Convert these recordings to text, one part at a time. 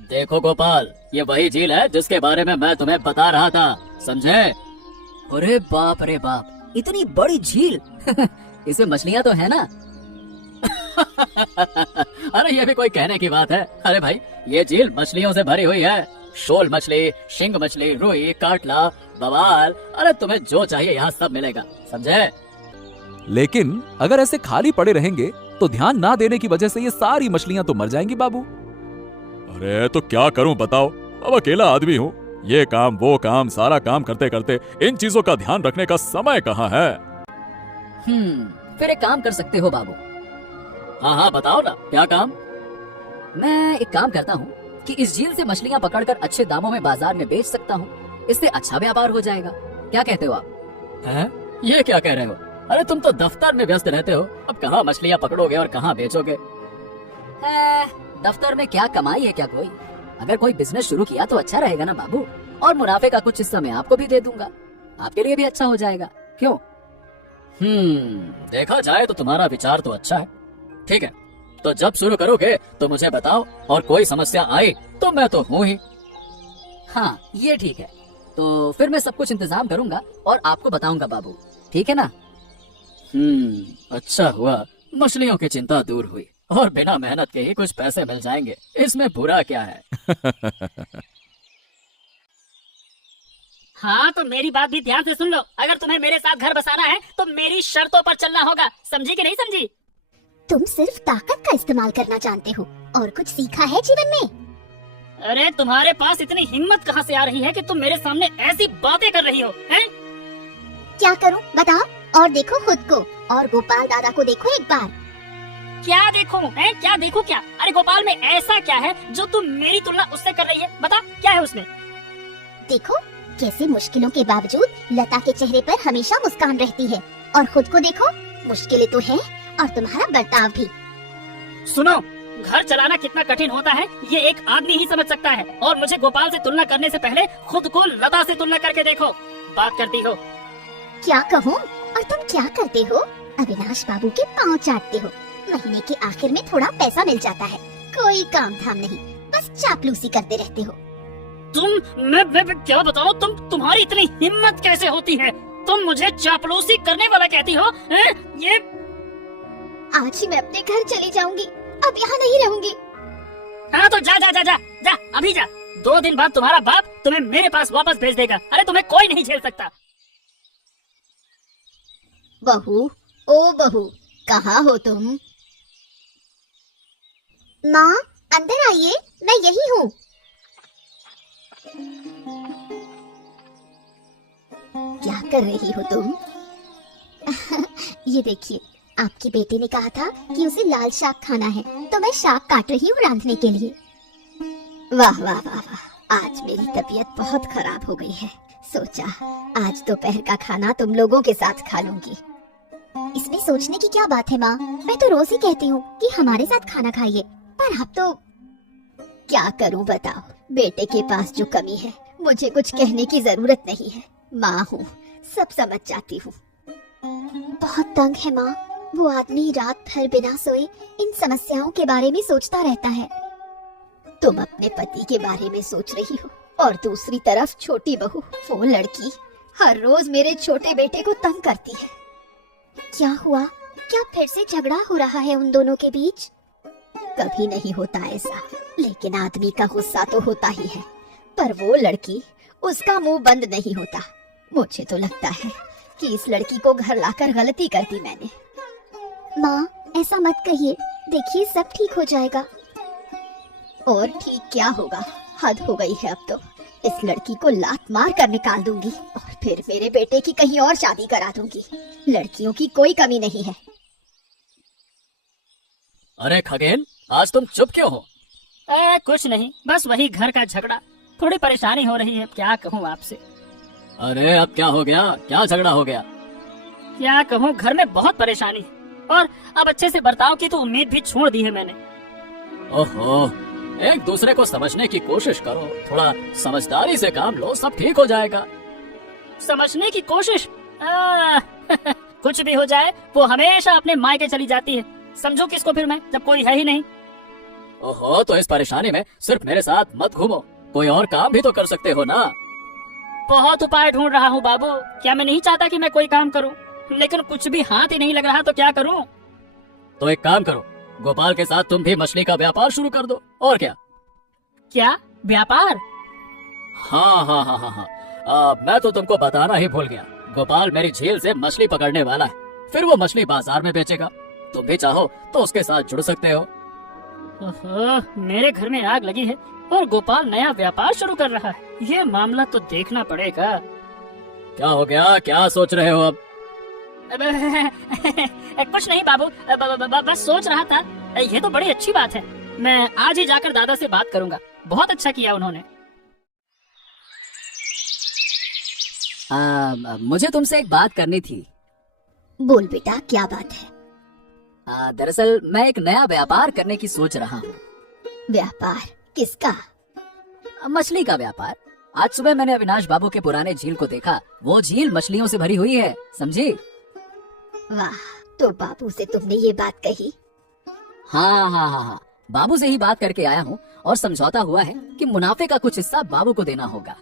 देखो गोपाल, ये वही झील है जिसके बारे में मैं तुम्हें बता रहा था, समझे? अरे बाप रे बाप, इतनी बड़ी झील! इसमें मछलियाँ तो है ना? अरे ये भी कोई कहने की बात है? अरे भाई, ये झील मछलियों से भरी हुई है। शोल मछली, शिंग मछली, रुई, काटला, बवाल, अरे तुम्हें जो चाहिए यहाँ सब मिलेगा, समझे? लेकिन अगर ऐसे खाली पड़े रहेंगे तो ध्यान ना देने की वजह से ये सारी मछलियां तो मर जाएंगी बाबू। अरे तो क्या करूं बताओ, अब अकेला आदमी हूँ, ये काम वो काम सारा काम करते करते इन चीजों का ध्यान रखने का समय कहाँ है। फिर एक काम कर सकते हो बाबू। हाँ हाँ बताओ ना, क्या काम? मैं एक काम करता हूँ कि इस झील से मछलियाँ पकड़कर अच्छे दामों में बाजार में बेच सकता हूँ। इससे अच्छा व्यापार हो जाएगा। क्या कहते हो आप? हैं? ये क्या कह रहे हो? अरे तुम तो दफ्तर में व्यस्त रहते हो, अब कहाँ मछलियाँ पकड़ोगे और कहाँ बेचोगे? दफ्तर में क्या कमाई है क्या कोई? अगर कोई बिजनेस शुरू किया तो अच्छा रहेगा ना बाबू, और मुनाफे का कुछ हिस्सा मैं आपको भी दे दूंगा, आपके लिए भी अच्छा हो जाएगा, क्यों? देखा जाए तो तुम्हारा विचार तो अच्छा है। ठीक है, तो जब शुरू करोगे तो मुझे बताओ, और कोई समस्या आई तो मैं तो हूँ ही। हाँ ये ठीक है, तो फिर मैं सब कुछ इंतजाम करूंगा और आपको बताऊंगा बाबू, ठीक है ना? अच्छा हुआ मछलियों की चिंता दूर हुई, और बिना मेहनत के ही कुछ पैसे मिल जाएंगे, इसमें बुरा क्या है? हाँ तो मेरी बात भी ध्यान से सुन लो। अगर तुम्हें मेरे साथ घर बसाना है तो मेरी शर्तों पर चलना होगा, समझी कि नहीं समझी? तुम सिर्फ ताकत का इस्तेमाल करना जानते हो, और कुछ सीखा है जीवन में? अरे तुम्हारे पास इतनी हिम्मत कहाँ से आ रही है कि तुम मेरे सामने ऐसी बातें कर रही हो, हैं? क्या करूं बताओ? और देखो खुद को, और गोपाल दादा को देखो एक बार। क्या देखूं, हैं? क्या देखूं क्या? अरे गोपाल में ऐसा क्या है जो तुम मेरी तुलना उससे कर रही है? बता क्या है उसमें? देखो कैसे मुश्किलों के बावजूद लता के चेहरे पर हमेशा मुस्कान रहती है, और खुद को देखो, मुश्किलें तो है और तुम्हारा बर्ताव भी। सुनो, घर चलाना कितना कठिन होता है ये एक आदमी ही समझ सकता है, और मुझे गोपाल से तुलना करने से पहले खुद को लता से तुलना करके देखो। बात करती हो? क्या कहूँ? और तुम क्या करते हो? अविनाश बाबू के पाँव चाटते हो। महीने के आखिर में थोड़ा पैसा मिल जाता है, कोई काम धाम नहीं, बस चापलूसी करते रहते हो। मैं क्या बताऊं, तुम्हारी इतनी हिम्मत कैसे होती है? तुम मुझे चापलूसी करने वाला कहती हो? ये आज ही मैं अपने घर चली जाऊंगी, अब यहाँ नहीं रहूंगी। हाँ तो जा जा जा जा जा, अभी जा। 2 दिन बाद तुम्हारा बाप तुम्हें मेरे पास वापस भेज देगा। अरे तुम्हें कोई नहीं झेल सकता। बहू, ओ बहू, कहाँ हो तुम? माँ अंदर आइए, मैं यही हूँ। क्या कर रही हो तुम? ये देखिए, आपके बेटे ने कहा था कि उसे लाल शाक खाना है, तो मैं शाक काट रही हूँ रांधने के लिए। वाह वाह वाह वाह, आज मेरी तबीयत बहुत खराब हो गई है। सोचा आज दोपहर का खाना तुम लोगों के साथ खा लूंगी। इसमें सोचने की क्या बात है माँ, मैं तो रोज ही कहती हूँ कि हमारे साथ खाना खाइए, पर अब तो क्या करूँ बताओ। बेटे के पास जो कमी है मुझे कुछ कहने की जरूरत नहीं है, माँ हूँ, सब समझ जाती हूँ। बहुत तंग है माँ, वो आदमी रात भर बिना सोए इन समस्याओं के बारे में सोचता रहता है। तुम अपने पति के बारे में सोच रही हो, और दूसरी तरफ छोटी बहू, वो लड़की हर रोज मेरे छोटे बेटे को तंग करती है। क्या हुआ? क्या फिर से झगड़ा हो रहा है उन दोनों के बीच? कभी नहीं होता ऐसा, लेकिन आदमी का गुस्सा तो होता ही है, पर वो लड़की, उसका मुंह बंद नहीं होता। मुझे तो लगता है कि इस लड़की को घर लाकर गलती कर दी मैंने। माँ ऐसा मत कहिए, देखिए सब ठीक हो जाएगा। और ठीक क्या होगा, हद हो गई है अब तो। इस लड़की को लात मार कर निकाल दूंगी, और फिर मेरे बेटे की कहीं और शादी करा दूंगी। लड़कियों की कोई कमी नहीं है। अरे खगेन, आज तुम चुप क्यों हो? कुछ नहीं, बस वही घर का झगड़ा। थोड़ी परेशानी हो रही है, क्या कहूँ आपसे। अरे अब क्या हो गया? क्या झगड़ा हो गया? क्या कहूँ, घर में बहुत परेशानी है, और अब अच्छे से बर्ताव की तो उम्मीद भी छोड़ दी है मैंने। ओहो, एक दूसरे को समझने की कोशिश करो, थोड़ा समझदारी से काम लो, सब ठीक हो जाएगा। समझने की कोशिश? कुछ भी हो जाए, वो हमेशा अपने मायके चली जाती है। समझो किसको फिर मैं, जब कोई है ही नहीं। ओहो, तो इस परेशानी में सिर्फ मेरे साथ मत घूमो, कोई और काम भी तो कर सकते हो ना। बहुत उपाय ढूंढ रहा हूँ बाबू। क्या मैं नहीं चाहता कि मैं कोई काम करूँ, लेकिन कुछ भी हाथ ही नहीं लग रहा, तो क्या करूँ? तो एक काम करो, गोपाल के साथ तुम भी मछली का व्यापार शुरू कर दो, और क्या। क्या व्यापार? हाँ हाँ हाँ हाँ हाँ, मैं तो तुमको बताना ही भूल गया। गोपाल मेरी झील से मछली पकड़ने वाला है, फिर वो मछली बाजार में बेचेगा। तुम भी चाहो तो उसके साथ जुड़ सकते हो। ओहो, मेरे घर में आग लगी है और गोपाल नया व्यापार शुरू कर रहा है। ये मामला तो देखना पड़ेगा। क्या हो गया, क्या सोच रहे हो अब? कुछ नहीं बाबू, बस सोच रहा था। ये तो बड़ी अच्छी बात है। मैं आज ही जाकर दादा से बात करूंगा। बहुत अच्छा किया उन्होंने। मुझे तुमसे एक बात करनी थी। बोल बेटा, क्या बात है? दरअसल मैं एक नया व्यापार करने की सोच रहा हूँ। व्यापार? किसका? मछली का व्यापार। आज सुबह मैंने अविनाश बाबू के पुराने झील को देखा। वो झील मछलियों से भरी हुई है, समझी? वाह, तो बाबू से तुमने ये बात कही? हाँ हाँ हाँ हाँ, बाबू से ही बात करके आया हूँ और समझौता हुआ है कि मुनाफे का कुछ हिस्सा बाबू को देना होगा।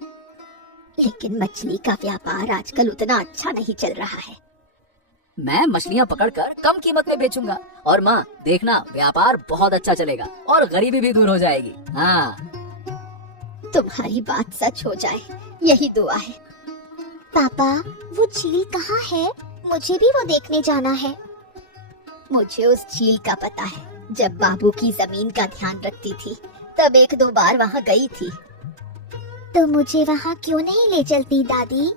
लेकिन मछली का व्यापार आजकल उतना अच्छा नहीं चल रहा है। मैं मछलियाँ पकड़कर कम कीमत में बेचूंगा और माँ देखना, व्यापार बहुत अच्छा चलेगा और गरीबी भी दूर हो जाएगी। हाँ, तुम्हारी बात सच हो जाए, यही दुआ है। पापा, वो झील कहाँ है? मुझे भी वो देखने जाना है। मुझे उस झील का पता है। जब बाबू की जमीन का ध्यान रखती थी तब 1-2 बार वहाँ गई थी। तो मुझे वहाँ क्यों नहीं ले चलती दादी?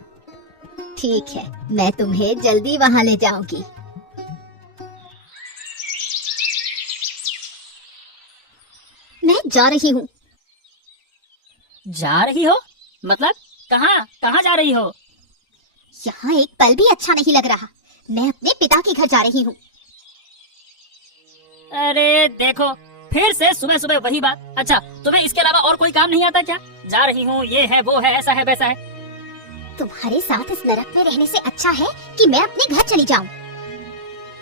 ठीक है, मैं तुम्हें जल्दी वहाँ ले जाऊंगी। मैं जा रही हूँ। जा रही हो? मतलब कहाँ कहाँ जा रही हो? यहाँ एक पल भी अच्छा नहीं लग रहा। मैं अपने पिता के घर जा रही हूँ। अरे देखो, फिर से सुबह सुबह वही बात। अच्छा, तुम्हें इसके अलावा और कोई काम नहीं आता क्या? जा रही हूँ, ये है वो है, ऐसा है वैसा है। तुम्हारे साथ इस नरक में रहने से अच्छा है कि मैं अपने घर चली जाऊँ।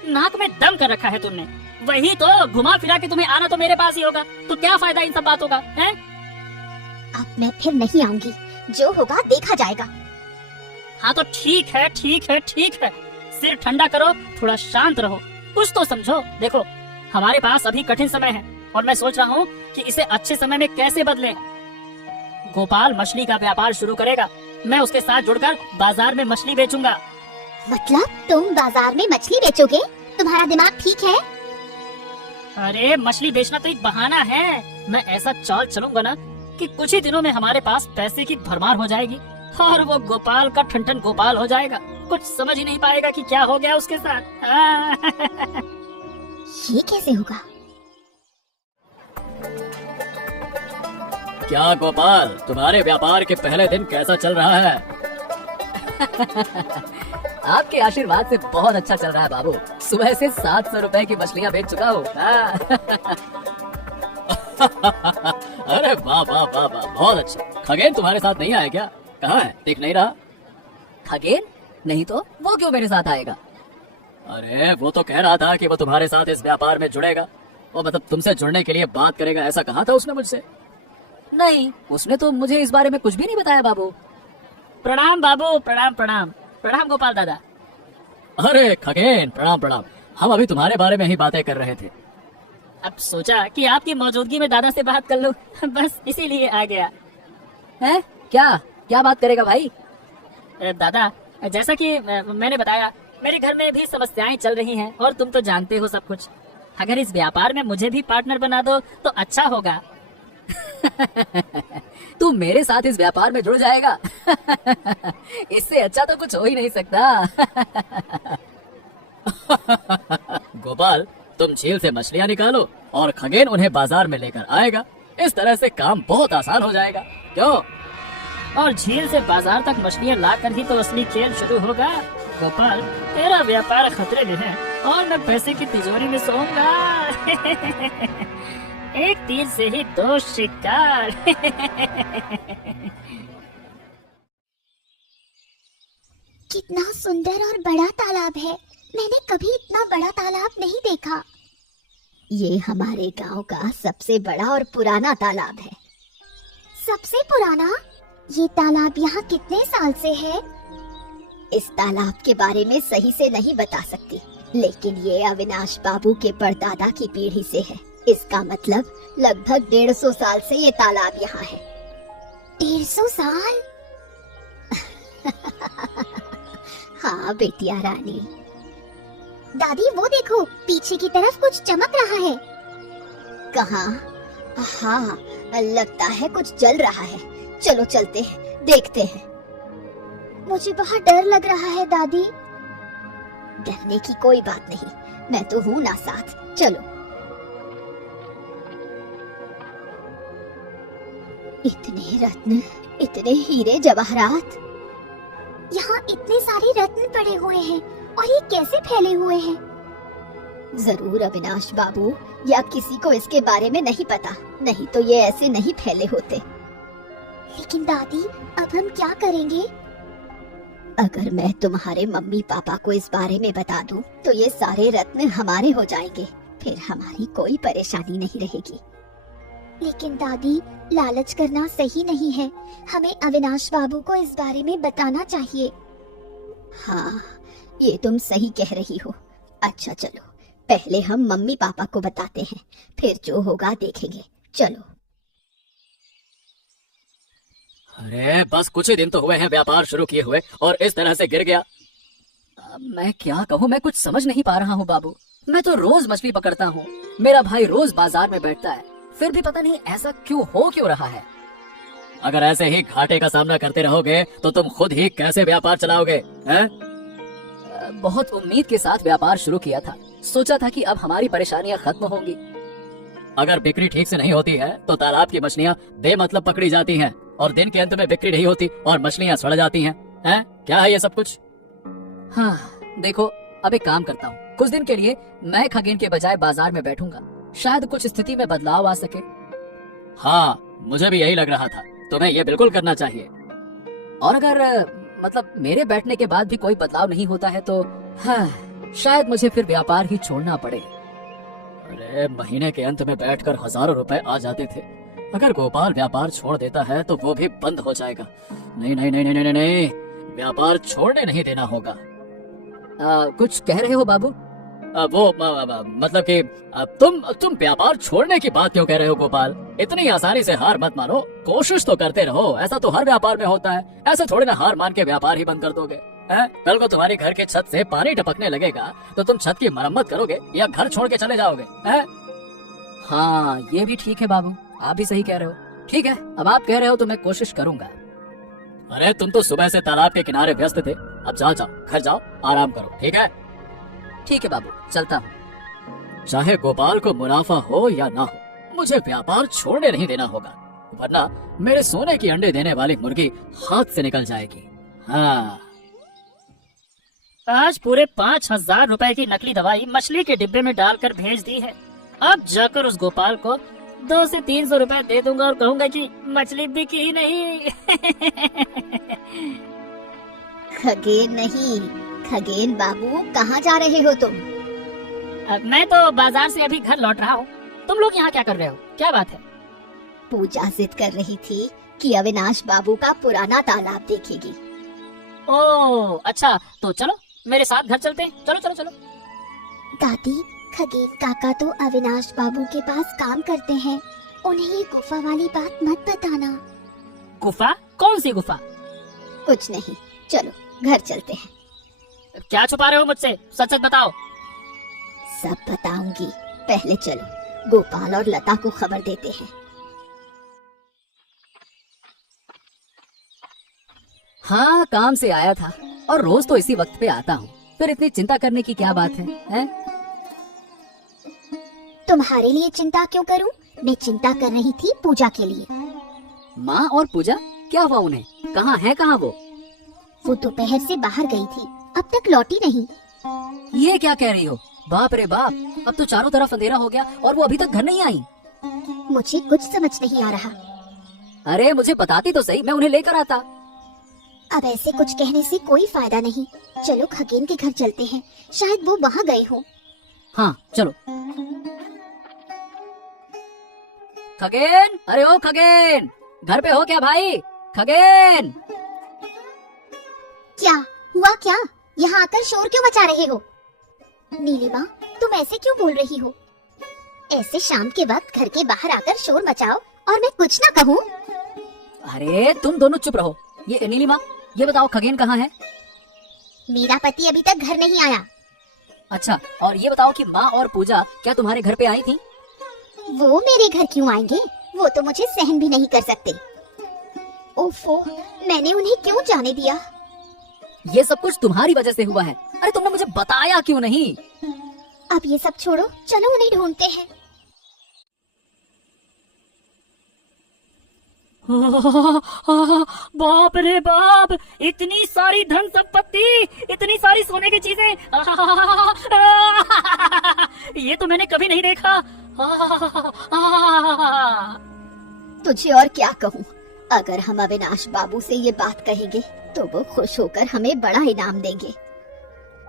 नाक में दम कर रखा है तुमने। वही तो, घुमा फिरा के तुम्हें आना तो मेरे पास ही होगा, तो क्या फायदा इन सब बातों का है? अब मैं फिर नहीं आऊंगी, जो होगा देखा जाएगा। हाँ तो ठीक है ठीक है ठीक है, सिर ठंडा करो, थोड़ा शांत रहो, कुछ तो समझो। देखो, हमारे पास अभी कठिन समय है और मैं सोच रहा हूँ कि इसे अच्छे समय में कैसे बदले। गोपाल मछली का व्यापार शुरू करेगा, मैं उसके साथ जुड़कर बाजार में मछली बेचूंगा। मतलब तुम बाजार में मछली बेचोगे? तुम्हारा दिमाग ठीक है? अरे मछली बेचना तो एक बहाना है। मैं ऐसा चाल चलूंगा ना कि कुछ ही दिनों में हमारे पास पैसे की भरमार हो जाएगी और वो गोपाल का ठन गोपाल हो जाएगा। कुछ समझ ही नहीं पाएगा कि क्या हो गया उसके साथ। ये कैसे होगा? क्या गोपाल, तुम्हारे व्यापार के पहले दिन कैसा चल रहा है? आपके आशीर्वाद से बहुत अच्छा चल रहा है बाबू। सुबह से 700 रुपए की मछलियाँ बेच चुका हूँ। अरे वाह वाह वाह वाह, बहुत अच्छा। खगेन तुम्हारे साथ नहीं आया क्या? कहाँ है, दिख नहीं रहा। खगेन नहीं तो वो क्यों मेरे साथ आएगा? अरे वो तो कह रहा था कि वो तुम्हारे साथ इस व्यापार में जुड़ेगा। वो मतलब तुमसे जुड़ने के लिए बात करेगा, ऐसा कहा था उसने मुझसे। नहीं, उसने तो मुझे इस बारे में कुछ भी नहीं बताया बाबू। प्रणाम बाबू, प्रणाम प्रणाम प्रणाम गोपाल दादा। अरे खगेन, प्रणाम प्रणाम। हम अभी तुम्हारे बारे में ही बातें कर रहे थे। अब सोचा कि आपकी मौजूदगी में दादा से बात कर लूं, बस इसीलिए आ गया। है क्या? क्या बात करेगा भाई? दादा, जैसा कि मैंने बताया, मेरे घर में भी समस्याएं चल रही हैं और तुम तो जानते हो सब कुछ। अगर इस व्यापार में मुझे भी पार्टनर बना दो तो अच्छा होगा। तू मेरे साथ इस व्यापार में जुड़ जाएगा? इससे अच्छा तो कुछ हो ही नहीं सकता। गोपाल, तुम झील से मछलियाँ निकालो और खगेन उन्हें बाजार में लेकर आएगा। इस तरह से काम बहुत आसान हो जाएगा। क्यों? और झील से बाजार तक मछलियाँ लाकर ही तो असली खेल शुरू होगा। गोपाल, तेरा व्यापार खतरे में है और मैं पैसे की तिजोरी में सोऊंगा। एक तीर से ही 2 शिकार। कितना सुंदर और बड़ा तालाब है। मैंने कभी इतना बड़ा तालाब नहीं देखा। ये हमारे गांव का सबसे बड़ा और पुराना तालाब है। सबसे पुराना? ये तालाब यहाँ कितने साल से है? इस तालाब के बारे में सही से नहीं बता सकती, लेकिन ये अविनाश बाबू के परदादा की पीढ़ी से है। इसका मतलब लगभग 150 साल से ये तालाब यहाँ है। 150 साल? हाँ बेटिया रानी। दादी वो देखो, पीछे की तरफ कुछ चमक रहा है। कहाँ? हाँ, लगता है कुछ जल रहा है। चलो चलते हैं, देखते हैं। मुझे बहुत डर लग रहा है दादी। डरने की कोई बात नहीं, मैं तो हूँ ना साथ। चलो। इतने रत्न, इतने हीरे जवाहरात। यहाँ इतने सारे रत्न पड़े हुए हैं और ये कैसे फैले हुए हैं? जरूर अविनाश बाबू या किसी को इसके बारे में नहीं पता, नहीं तो ये ऐसे नहीं फैले होते। लेकिन दादी अब हम क्या करेंगे? अगर मैं तुम्हारे मम्मी पापा को इस बारे में बता दूं, तो ये सारे रत्न हमारे हो जाएंगे, फिर हमारी कोई परेशानी नहीं रहेगी। लेकिन दादी लालच करना सही नहीं है, हमें अविनाश बाबू को इस बारे में बताना चाहिए। हाँ, ये तुम सही कह रही हो। अच्छा चलो, पहले हम मम्मी पापा को बताते हैं, फिर जो होगा देखेंगे। चलो। अरे बस कुछ ही दिन तो हुए हैं व्यापार शुरू किए हुए और इस तरह से गिर गया। अब मैं क्या कहूँ, मैं कुछ समझ नहीं पा रहा हूँ बाबू। मैं तो रोज मछली पकड़ता हूँ, मेरा भाई रोज बाजार में बैठता है, फिर भी पता नहीं ऐसा क्यों रहा है। अगर ऐसे ही घाटे का सामना करते रहोगे तो तुम खुद ही कैसे व्यापार चलाओगे, हैं? बहुत उम्मीद के साथ व्यापार शुरू किया था, सोचा था कि अब हमारी परेशानियां खत्म होंगी। अगर बिक्री ठीक से नहीं होती है तो तालाब की मछलियां बेमतलब पकड़ी जाती हैं और दिन के अंत में बिक्री नहीं होती और मछलियां सड़ जाती हैं। हैं? क्या है ये सब कुछ? हाँ देखो, अब एक काम करता हूँ, कुछ दिन के लिए मैं खगेन के बजाय बाजार में बैठूंगा, शायद कुछ स्थिति में बदलाव आ सके। हाँ, मुझे भी यही लग रहा था, तुम्हें ये बिल्कुल करना चाहिए। और अगर मतलब मेरे बैठने के बाद भी कोई बदलाव नहीं होता है तो हाँ, शायद मुझे फिर व्यापार ही छोड़ना पड़े। अरे महीने के अंत में बैठकर हजारों रुपए आ जाते थे, अगर गोपाल व्यापार छोड़ देता है तो वो भी बंद हो जाएगा। नहीं नहीं नहीं नहीं नहीं, नहीं। व्यापार छोड़ने नहीं देना होगा। कुछ कह रहे हो बाबू? मतलब कि तुम व्यापार छोड़ने की बात क्यों कह रहे हो गोपाल? इतनी आसानी से हार मत मानो, कोशिश तो करते रहो। ऐसा तो हर व्यापार में होता है, ऐसे थोड़ी ना हार मान के व्यापार ही बंद कर दोगे। कल को तुम्हारे घर के छत से पानी टपकने लगेगा तो तुम छत की मरम्मत करोगे या घर छोड़ के चले जाओगे? हाँ ये भी ठीक है बाबू, आप भी सही कह रहे हो। ठीक है, अब आप कह रहे हो तो मैं कोशिश करूंगा। अरे तुम तो सुबह से तालाब के किनारे व्यस्त थे, अब जाओ घर जाओ, आराम करो। ठीक है? ठीक है बाबू, चलता हूँ। चाहे गोपाल को मुनाफा हो या ना हो, मुझे व्यापार छोड़ने नहीं देना होगा, वरना मेरे सोने की अंडे देने वाली मुर्गी हाथ से निकल जाएगी। हाँ। आज पूरे 5,000 रुपए की नकली दवाई मछली के डिब्बे में डालकर भेज दी है। अब जाकर उस गोपाल को 200 से 300 रुपए दे दूंगा और कहूंगा कि मछली बिकी ही नहीं। खगेन नहीं, खगेन बाबू, कहाँ जा रहे हो तुम? मैं तो बाजार से अभी घर लौट रहा हूँ। तुम लोग यहाँ क्या कर रहे हो? क्या बात है? पूजा जिद कर रही थी कि अविनाश बाबू का पुराना तालाब देखेगी। ओह अच्छा, तो चलो मेरे साथ घर चलते हैं। चलो चलो चलो। दादी, खगेन काका तो अविनाश बाबू के पास काम करते हैं, उन्हें ये गुफा वाली बात मत बताना। गुफा? कौन सी गुफा? कुछ नहीं, चलो घर चलते हैं। क्या छुपा रहे हो मुझसे? सच सच बताओ। सब बताऊंगी, पहले चलो गोपाल और लता को खबर देते हैं। हाँ, काम से आया था और रोज तो इसी वक्त पे आता हूँ, फिर इतनी चिंता करने की क्या बात है? तुम्हारे लिए चिंता क्यों करूं? मैं चिंता कर रही थी पूजा के लिए। माँ और पूजा, क्या हुआ उन्हें? कहाँ वो? वो दोपहर से बाहर गई थी, अब तक लौटी नहीं। ये क्या कह रही हो? बाप रे बाप, अब तो चारों तरफ अंधेरा हो गया और वो अभी तक घर नहीं आई। मुझे कुछ समझ नहीं आ रहा। अरे मुझे बताती तो सही, मैं उन्हें लेकर आता। अब ऐसे कुछ कहने से कोई फायदा नहीं, चलो खगेन के घर चलते हैं, शायद वो वहाँ गए हो। हाँ चलो। खगेन, अरे ओ खगेन, घर पे हो क्या भाई? खगेन। क्या हुआ? क्या यहाँ आकर शोर क्यों मचा रहे हो? नीलिमा, तुम ऐसे क्यों बोल रही हो? ऐसे शाम के वक्त घर के बाहर आकर शोर मचाओ और मैं कुछ ना कहूँ? अरे तुम दोनों चुप रहो। ये नीलिमा, ये बताओ खगेन कहाँ है? मेरा पति अभी तक घर नहीं आया। अच्छा, और ये बताओ कि माँ और पूजा क्या तुम्हारे घर पे आई थी? वो मेरे घर क्यों आएंगे? वो तो मुझे सहन भी नहीं कर सकते। ओफो, मैंने उन्हें क्यों जाने दिया? ये सब कुछ तुम्हारी वजह से हुआ है। अरे तुमने मुझे बताया क्यों नहीं? अब ये सब छोड़ो, चलो उन्हें ढूंढते हैं। बाप रे बाप, इतनी सारी धन संपत्ति, इतनी सारी सोने की चीजें, ये तो मैंने कभी नहीं देखा। तुझे और क्या कहूँ? अगर हम अविनाश बाबू से ये बात कहेंगे तो वो खुश होकर हमें बड़ा इनाम देंगे।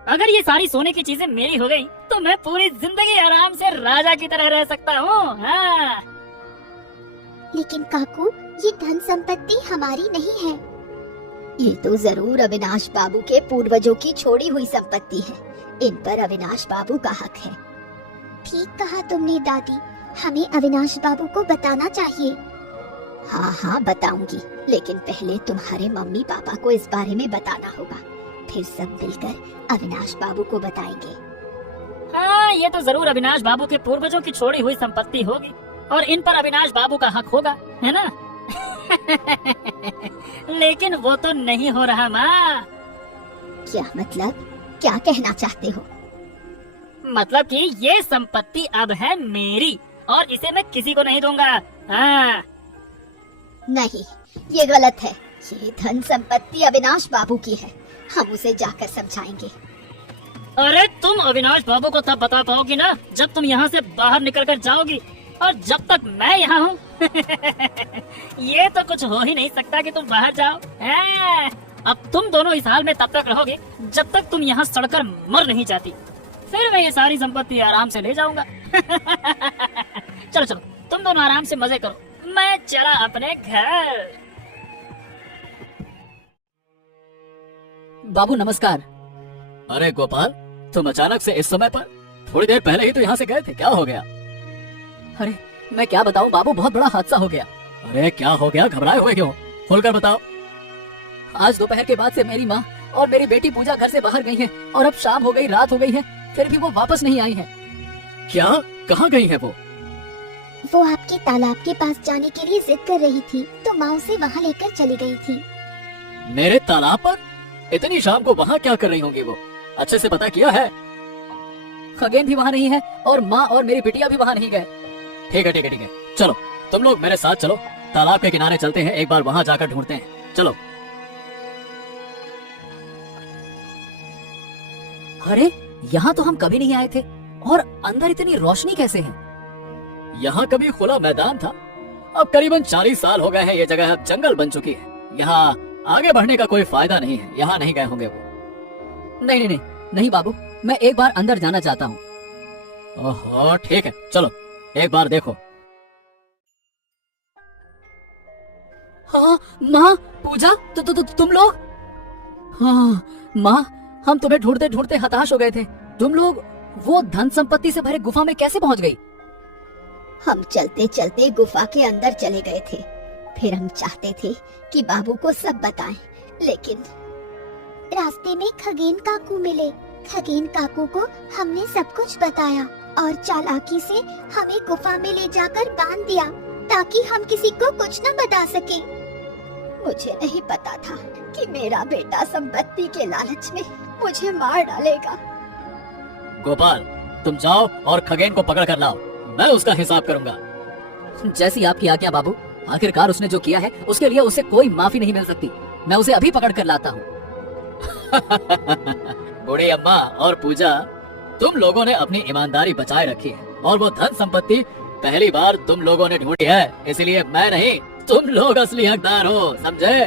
अगर ये सारी सोने की चीजें मेरी हो गई तो मैं पूरी जिंदगी आराम से राजा की तरह रह सकता हूँ। हाँ। लेकिन काकू, ये धन संपत्ति हमारी नहीं है। ये तो जरूर अविनाश बाबू के पूर्वजों की छोड़ी हुई संपत्ति है। इन पर अविनाश बाबू का हक है। ठीक कहा तुमने दादी, हमें अविनाश बाबू को बताना चाहिए। हाँ हाँ बताऊंगी, लेकिन पहले तुम्हारे मम्मी पापा को इस बारे में बताना होगा। फिर सब मिलकर अविनाश बाबू को बताएंगे। हाँ, ये तो जरूर अविनाश बाबू के पूर्वजों की छोड़ी हुई संपत्ति होगी और इन पर अविनाश बाबू का हक होगा, है ना? लेकिन वो तो नहीं हो रहा माँ। क्या मतलब? क्या कहना चाहते हो? मतलब कि ये संपत्ति अब है मेरी और इसे मैं किसी को नहीं दूंगा। हाँ। नहीं, ये गलत है। ये धन संपत्ति अविनाश बाबू की है। हम उसे जाकर समझाएंगे। अरे तुम अविनाश बाबू को तब बता पाओगी ना जब तुम यहाँ से बाहर निकल कर जाओगी, और जब तक मैं यहाँ हूँ ये तो कुछ हो ही नहीं सकता कि तुम बाहर जाओ। अब तुम दोनों इस हाल में तब तक रहोगे जब तक तुम यहाँ सड़कर मर नहीं जाती। फिर मैं ये सारी संपत्ति आराम से ले जाऊंगा। चलो चलो, तुम दोनों आराम से मजे करो, मैं चला अपने घर। बाबू नमस्कार। अरे गोपाल, तुम अचानक से इस समय पर? थोड़ी देर पहले ही तो यहाँ से गए थे, क्या हो गया? अरे मैं क्या बताऊँ बाबू, बहुत बड़ा हादसा हो गया। अरे क्या हो गया? घबराए हुए क्यों? खुलकर बताओ। आज दोपहर के बाद से मेरी माँ और मेरी बेटी पूजा घर से बाहर गई है और अब शाम हो गई, रात हो गई है, फिर भी वो वापस नहीं आई है। क्या? कहाँ गई है वो? वो आपके तालाब के पास जाने के लिए जिद कर रही थी, तो माँ उसे वहाँ लेकर चली गई थी। मेरे तालाब पर? इतनी शाम को वहाँ क्या कर रही होंगी वो? अच्छे से पता किया है? खगेन भी वहाँ नहीं है और माँ और मेरी बिटिया भी वहाँ नहीं गए। ठीक है ठीक है ठीक है, चलो तुम लोग मेरे साथ चलो, तालाब के किनारे चलते हैं, एक बार वहाँ जाकर ढूंढते हैं। चलो। अरे यहाँ तो हम कभी नहीं आए थे, और अंदर इतनी रोशनी कैसे है? यहाँ कभी खुला मैदान था, अब करीबन 40 साल हो गए हैं ये जगह अब जंगल बन चुकी है। यहाँ आगे बढ़ने का कोई फायदा नहीं है, यहाँ नहीं गए होंगे वो। नहीं नहीं नहीं नहीं बाबू, मैं एक बार अंदर जाना चाहता हूँ। ओहो ठीक है, चलो एक बार देखो। हाँ माँ, पूजा, तुम लोग? हाँ माँ, हम तुम्हें ढूंढते ढूंढते हताश हो गए थे। तुम लोग वो धन संपत्ति से भरे गुफा में कैसे पहुँच गई? हम चलते चलते गुफा के अंदर चले गए थे। फिर हम चाहते थे कि बाबू को सब बताएं, लेकिन रास्ते में खगेन काकू मिले। खगेन काकू को हमने सब कुछ बताया और चालाकी से हमें गुफा में ले जाकर बांध दिया ताकि हम किसी को कुछ न बता सके। मुझे नहीं पता था कि मेरा बेटा संपत्ति के लालच में मुझे मार डालेगा। गोपाल, तुम जाओ और खगेन को पकड़ कर लाओ, मैं उसका हिसाब करूंगा। जैसी आपकी आज्ञा बाबू। आखिरकार उसने जो किया है उसके लिए उसे कोई माफी नहीं मिल सकती। मैं उसे अभी पकड़ कर लाता हूँ। बूढ़ी अम्मा और पूजा, तुम लोगों ने अपनी ईमानदारी बचाए रखी है और वो धन संपत्ति पहली बार तुम लोगों ने ढूंढी है, इसलिए मैं नहीं, तुम लोग असली हकदार हो, समझे?